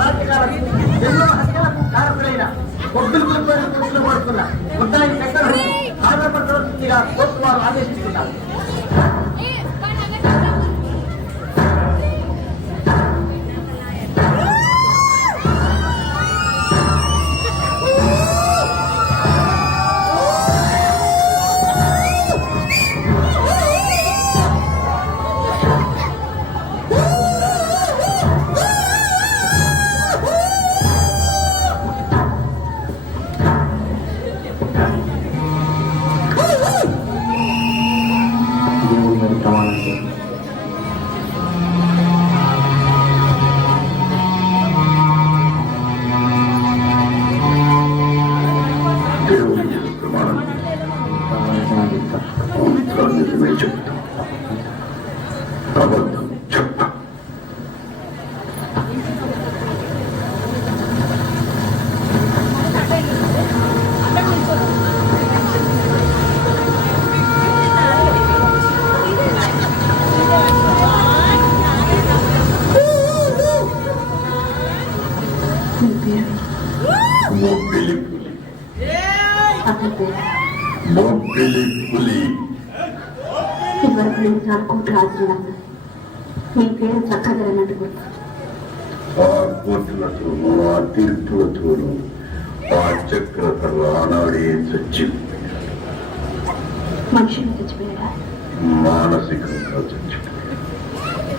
అరాచకాలకు ఎన్నో హత్యలకు కారకులైన కొద్దులు కొనుక్కొని పురుషులు పడుతున్న ముద్దాయి చక్రను ఆంధ్రప్రదేశ్గా కోర్టు వారు మొబ్బిలి పులి మొబ్బిలి పులి ఇదివరకు నేను చాలా కోట్లు రాజున్నాను మీ పేరు చక్కదలన్నట్టు గుర్తు ఆ కోట్లతోనూ ఆ తీర్పులతోనూ ఆ చక్రధర ఆనాడే మనుషులు చచ్చిపోయారా? మానసికంగా చచ్చిపోయింది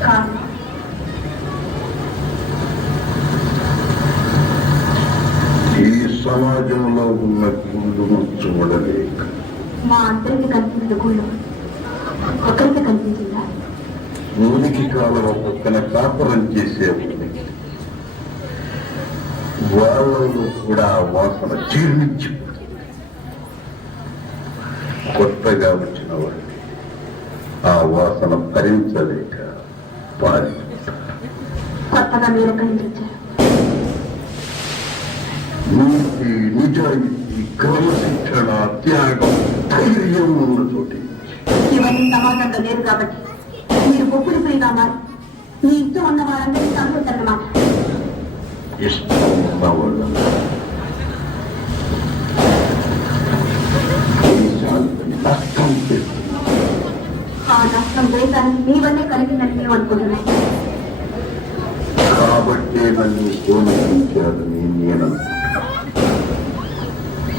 కారణం? ఈ సమాజంలో ఉన్న గుండును చూడలేక మా అందరికి కనిపించిన గుళ్ళు ఒకరికి కనిపించిందా? ఉనికి కాలం పక్కన కాపురం చేసే వాళ్ళలో కూడా వాసన జీర్ణించి కొత్తగా వచ్చిన వాడికి ఆ వాసన భరించలేక పారి కొత్తగా మీరు నీతి నిజాయితీ క్రమశిక్షణ త్యాగం ధైర్యం ఉన్న చోటి ఇవన్నీ సమాజంలో లేరు కాబట్టి మీరు పోయిగా మారి మీ ఇంట్లో ఉన్న వారందరికీ సంతోషన్నమాట ఇష్టం. దేశానికి నష్టం ఆ నష్టం దేశానికి మీ వల్లే కలిగిందని మేము అనుకుంటున్నాం. కాబట్టే నన్ను కోనిపించాలని నేను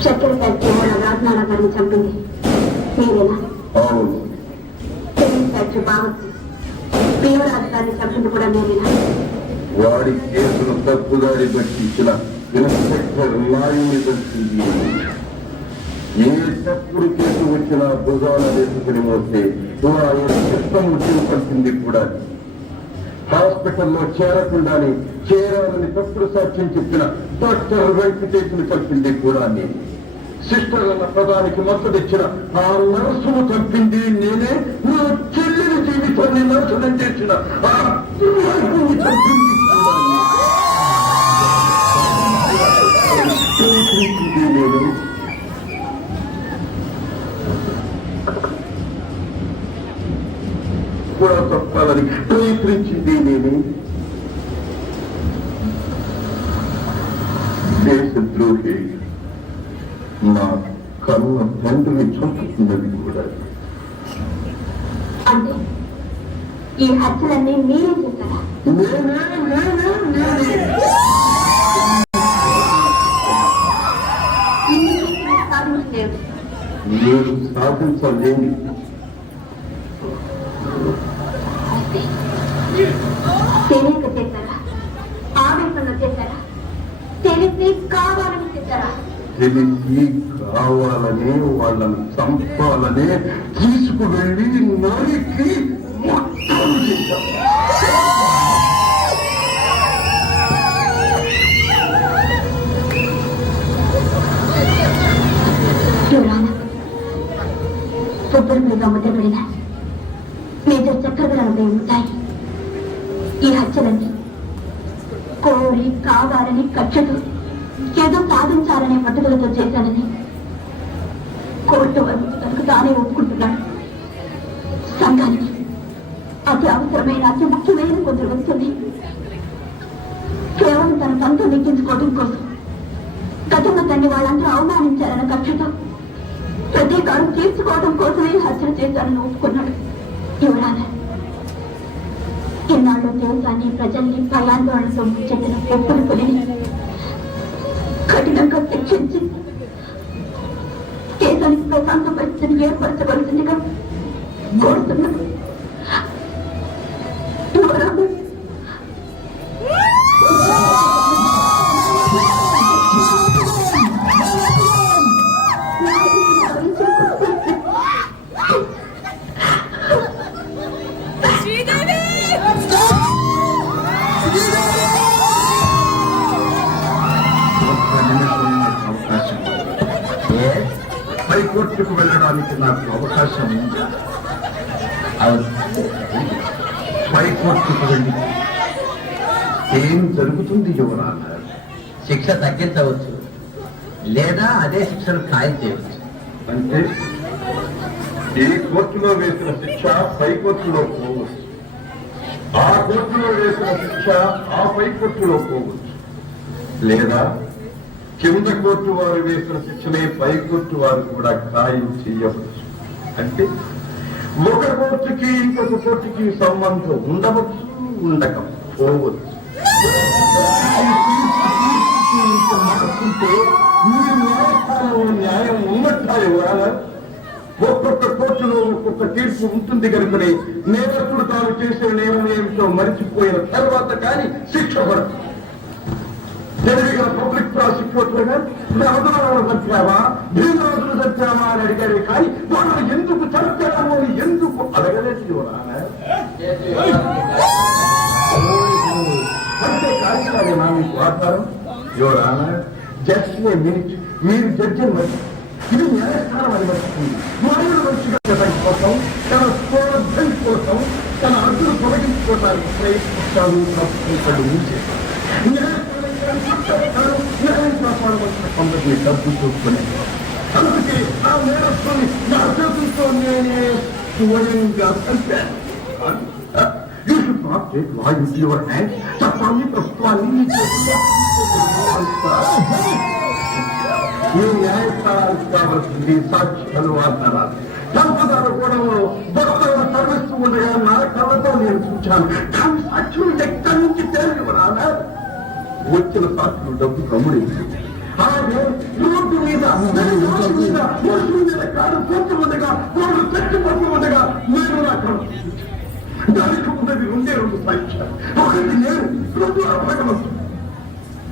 చక్కెర ఫ్యాక్టరీ వాళ్ళ రాజనాల గారిని చంపింది మీరేనా? అవును. సిమెంట్ ఫ్యాక్టరీ బావచ్చు దేవరాజు గారిని చంపింది కూడా మీరేనా? వాడి కేసును తప్పుదారి పట్టించిన ఇన్స్పెక్టర్ లాయుని దొరికింది ఏ తప్పుడు కేసు వచ్చినా భుజాన వేసుకుని పోతే ఆయన చిత్తం చూపడుతుంది కూడా హాస్పిటల్లో చేరకుండానే చేరాలని తప్పుడు సాక్ష్యం చెప్పిన డాక్టర్ వెంకటేశ్వని తప్పింది కూడా నేను. సిస్టర్ అన్న పదానికి మద్దతిచ్చిన ఆ నర్సును తప్పింది నేనే. నా చెల్లిని జీవితాన్ని నాశనం చేసిన ఆ దుర్మార్గుని చంపింది కూడా కూడా తప్పాలని ప్రయత్నించింది నేను దేశద్రోహి నా కన్న తండ్రిని చంపుతున్నది కూడా ఈ హత్యలన్నీ మీరే చెప్పారా నేనే నేనే నేనే సాధించలేవు నేను సాధించలేని అయితే తెలియక చేశారా ఆవేశంలో చేశారా తెలిసి కావాలని చేశారా తెలిసి కావాలనే వాళ్ళని చంపాలనే తీసుకువెళ్ళి నరికి మొత్తం చేశాం. కోర్టు వరకు తనకు తానే ఒప్పుకుంటున్నాడు. సంఘానికి అతి అవసరమైన అతి ముఖ్యమైన కొందరు వస్తుంది కేవలం తన సొంతం నెక్కించుకోవడం కోసం గతంలో తండ్రి వాళ్ళందరూ అవమానించారన్న కక్షతో ప్రతీకారం తీర్చుకోవడం కోసమే హత్య చేశారని ఒప్పుకున్నాడు యువరాజు. ఇన్నాళ్ళు దేశాన్ని ప్రజల్ని భయాందోళనతో ముచ్చెట్టిన ఒప్పులు పులిని? కఠినంగా శిక్షించి దానికి ప్రశాంత పరిస్థితిని ఏర్పరచవలసిందిగా కోరుతున్నాను హైకోర్టుకు వెళ్ళడానికి నాకు అవకాశం ఉంది. హైకోర్టుకు వెళ్ళి ఏం జరుగుతుంది యువరాన శిక్ష తగ్గించవచ్చు. లేదా అదే శిక్షను ఖాయం చేయవచ్చు. అంటే ఈ కోర్టులో వేసిన శిక్ష పై కోర్టులో పోవచ్చు. ఆ కోర్టులో వేసిన శిక్ష ఆ పై కోర్టులో పోవచ్చు. లేదా కింద కోర్టు వారు వేసిన శిక్షనే పై కోర్టు వారు కూడా ఖాయం చేయవచ్చు. అంటే ఒక కోర్టుకి ఇంకొక కోర్టుకి సంబంధం ఉండవచ్చు ఉండకపోవచ్చు పోవచ్చు. మార్చుకుంటే న్యాయస్థానంలో న్యాయం ఉన్నట్టా ఇవ్వాలా ఒక్కొక్క కోర్టులో ఒక్కొక్క తీర్పు ఉంటుంది కనుకనే నేరస్తుడు తాను చేసిన నియమం ఏమిటో మరిచిపోయిన తర్వాత కానీ శిక్ష పడదు. తెలివిగా పబ్లిక్ ప్రాసిక్యూటర్ గారు రాజులను చచ్చావా భీమరాజులు చచ్చావా అని అడిగారే కానీ వాళ్ళు ఎందుకు చచ్చాము ఎందుకు అడగలేదు అంటే కాదు నా మీకు ఆధారం యువరానా జస్ట్ మినిట్ మీరు జడ్జి ఇది న్యాయస్థానం అని వస్తుంది మానవుడు మనిషిగా చేయడానికి కోసం తన స్వార్థం కోసం తన అడ్డులు తొలగించుకోవడానికి ప్రయత్నిస్తాడు తప్పుకుంటాడు ఊసేస్తాడు న్యాయస్థానం చట్టాలు న్యాయం కాపాడవలసిన కొందరిని డబ్బు చూసుకునే అందుకే ఆ నేరస్తుని నా చేతులతో నేనే స్వయంగా చంపాను You should not take law into your hands. చట్టాన్ని ప్రభుత్వాన్ని మీ చేతుల్లో ఈ న్యాయస్థానానికి కావాల్సింది సాక్ష్యాలు ఆధారాలు సంపదాల గొడవలో భక్తులను తరలిస్తూ ఉండగా నా కళ్ళతో నేను చూశాను కానీ సాక్షులు ఎక్కడి నుంచి తేలివరానా వచ్చిన సాక్షులు డబ్బు కమ్ముడింది అలాగే రోడ్డు మీద రోడ్డు మీద మనుషుల మీద కాడు పోతూ ఉండగా వాళ్ళు చచ్చిపోతూ ఉండగా నేను నా దానికి ఉన్నది రెండే రెండు సాక్ష్యాలు ఒకటి నేను రెండు ఆ భగవంతుడు.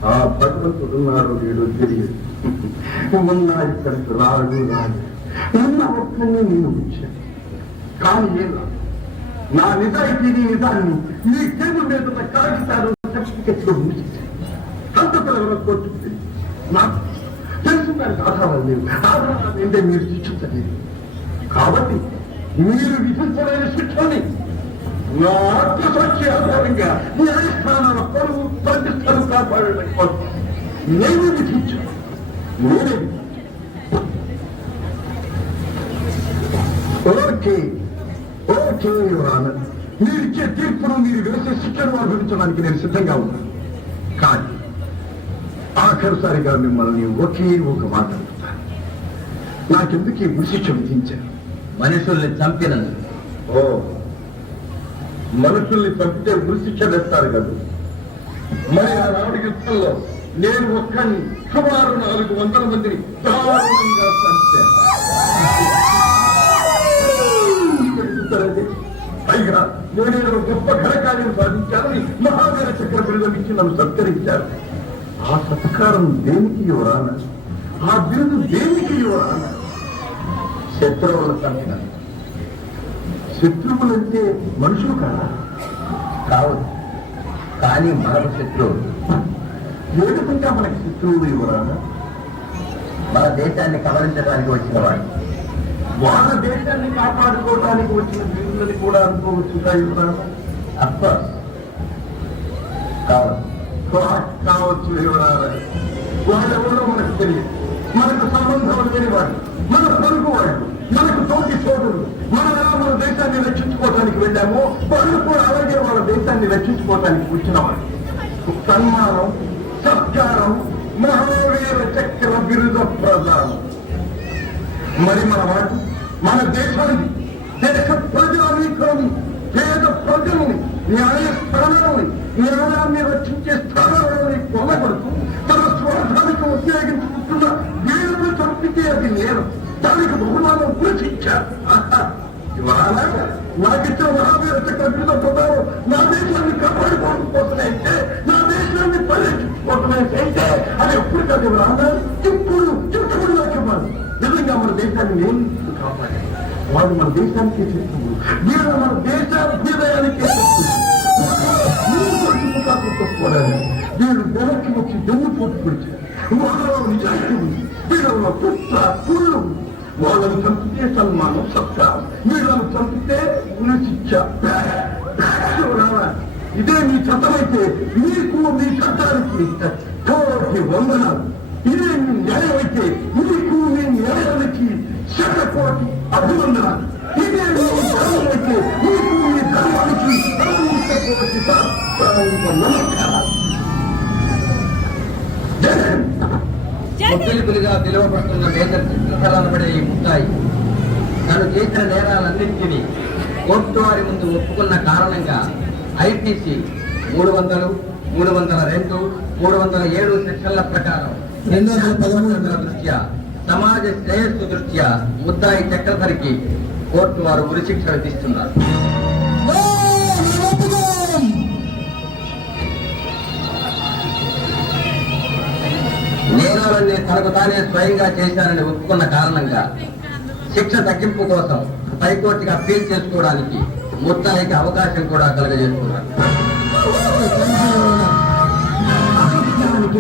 ఆ భగవంతుడు నాడు నేను తెలియదు మొన్న ఇక్కడికి రాడు రాడు ఉన్న ఒక్కనే నేను వచ్చాను కానీ నేను నా నిజాయితీని నిజాన్ని మీ టేబుల్ మీద కాగితాలు సర్టిఫికెట్లు ఉంచాను. అంత పిల్లల కొట్టు నాకు తెలుసు దానికి ఆధారాలు లేవు. ఆధారాలు ఏంటంటే మీరు శిక్షించలేదు కాబట్టి మీరు విధించలేని శిక్షని నా సాక్షి ఆధారంగా న్యాయస్థానాల పొరుగు ప్రతిష్టలు కాపాడడం కోసం నేను విధించాను. నేనే ఓకే ఓకే మీరు ఇచ్చే తీర్పును మీరు వేసే శిక్షను అనుభవించడానికి నేను సిద్ధంగా ఉన్నాను. కానీ ఆఖరిసారిగా మిమ్మల్ని ఒకే ఒక మాట అడుగుతాను నాకెందుకు ఈ ఉరిశిక్ష విధించారు మనుషుల్ని చంపినందుకు ఓ మనుషుల్ని చంపితే ఉరిశిక్ష వేస్తారు కదా. మరి ఆనాడు యుద్ధంలో నేను ఒక్కని సుమారు నాలుగు వందల మందిని దారుణంగా చంపాను. పైగా నేనేదో గొప్ప ఘనకార్యం సాధించాలని మహావీర ఇచ్చి నన్ను సత్కరించారు. ఆ సత్కారం దేనికి యువరాన? ఆ బిరుదు దేనికి యువరాన? శత్రువులు చంపినందుకు శత్రువులంటే మనుషులు కాదా? కావచ్చు. కానీ మనకు శత్రువులు. ఏడుకుంటా మనకి శత్రువులు యువరాన? మన దేశాన్ని కవరించడానికి వచ్చిన వాడు. వాళ్ళ దేశాన్ని కాపాడుకోవడానికి వచ్చిన వీరులని కూడా అనుకోవచ్చు యువరాన? అఫ్కోర్స్ కావచ్చు. కావచ్చు వాళ్ళు ఎవరో మనకు తెలియదు. మనకు సంబంధం లేని వాడు మన పొరుగు వాడు మనకు తోటి సోదరుడు మనం ఎలా మన దేశాన్ని రక్షించుకోవడానికి వెళ్ళామో వాళ్ళు కూడా అలాగే వాళ్ళ దేశాన్ని రక్షించుకోవడానికి వచ్చిన వాడు సన్మానం సత్కారం మహావీర చక్ర బిరుద ప్రదానం. మరి మన మాట మన దేశానికి దేశ ప్రజానీకం పేద ప్రజల్ని న్యాయ స్థానాలని న్యాయాన్ని రక్షించే స్థానాలని కొనబడుతూ తన స్వార్థానికి ఉపయోగించుకుంటున్న వీరుని తప్పితే అది నేను దానికి బహుమానం ప్రచించారు ఇవాళ నాకిచ్చిన మహావీర చక్ర బిరుద ప్రభావం నా దేశాన్ని కాపాడుకోవడం కోసమే నా దేశాన్ని పరిరక్షించుకోవడమే అది ఎప్పుడు కాదు రాదా ఇప్పుడు ఇప్పుడు నాకు ఇవ్వాలి నిజంగా మన దేశాన్ని నేను కాపాడాలి. వాళ్ళు మన దేశానికి చేస్తున్నారు. వీళ్ళు మన దేశ వెనక్కి వచ్చి దెన్ను వాళ్ళలో నిజాయితీ ఉంది. వీళ్ళలో కుట్ర కుళ్ళు వాళ్ళని చంపితే సన్మానం సత్కారం. వీళ్ళని చంపితే ఉరి ఇదే మీ చట్టమైతే మీకు మీ చట్టానికి కోటి వందనాలు. ఇదే మీ న్యాయమైతే అయితే మీకు మీ న్యాయానికి శత కోటి అభివందనాలు. ఇదే మీ ధర్మం అయితే మీకు మీ ధర్మానికి నమస్కారాలు. ముద్దులుపులుగా పిలువబడుతున్న మేజర్ చిత్రకళనబడే ఈ ముద్దాయి తను చేసిన నేరాలన్నింటినీ కోర్టు వారి ముందు ఒప్పుకున్న కారణంగా ఐపీసీ మూడు వందలు మూడు వందల రెండు మూడు వందల ఏడు సెక్షన్ల ప్రకారం దృష్ట్యా సమాజ శ్రేయస్సు దృష్ట్యా ముద్దాయి చక్రధరికి కోర్టు వారు ఉరిశిక్ష విధిస్తున్నారు. నేరాలన్నీ తనకు తానే స్వయంగా చేశానని ఒప్పుకున్న కారణంగా శిక్ష తగ్గింపు కోసం హైకోర్టుకి అప్పీల్ చేసుకోవడానికి ముద్దాయికి అవకాశం కూడా కలగజేస్తున్నారు. అసత్యానికి